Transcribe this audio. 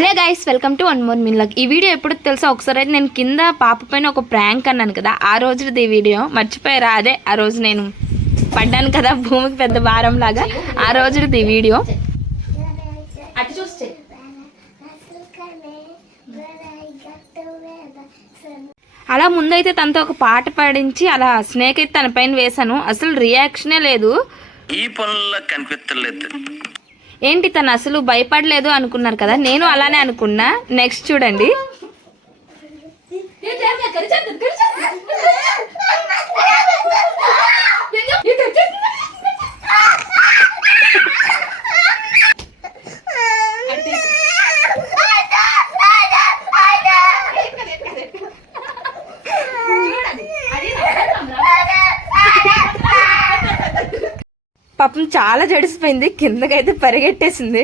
Hello guys, welcome to one more మిన్లాగ్. ఈ video ఎప్పుడు తెలుసా? ఒకసారి అయితే నేను కింద పాప పైన ఒక ప్రాంక్ అన్నాను కదా, ఆ రోజుది ఈ వీడియో. మర్చిపోయారా? అదే ఆ రోజు నేను పడ్డాను కదా భూమికి పెద్ద భారం లాగా, ఆ రోజుది ఈ వీడియో. అలా ముందైతే తనతో ఒక పాట పాడించి అలా స్నేక్ అయితే తన పైన వేశాను. అసలు రియాక్షనే లేదు. ఈ పనుల్లో కనిపించలేదు. ఏంటి తను అసలు భయపడలేదు అనుకున్నారు కదా, నేను అలానే అనుకున్నా. నెక్స్ట్ చూడండి. పాపం చాలా జడిసిపోయింది, కిందకైతే పరిగెట్టేసింది.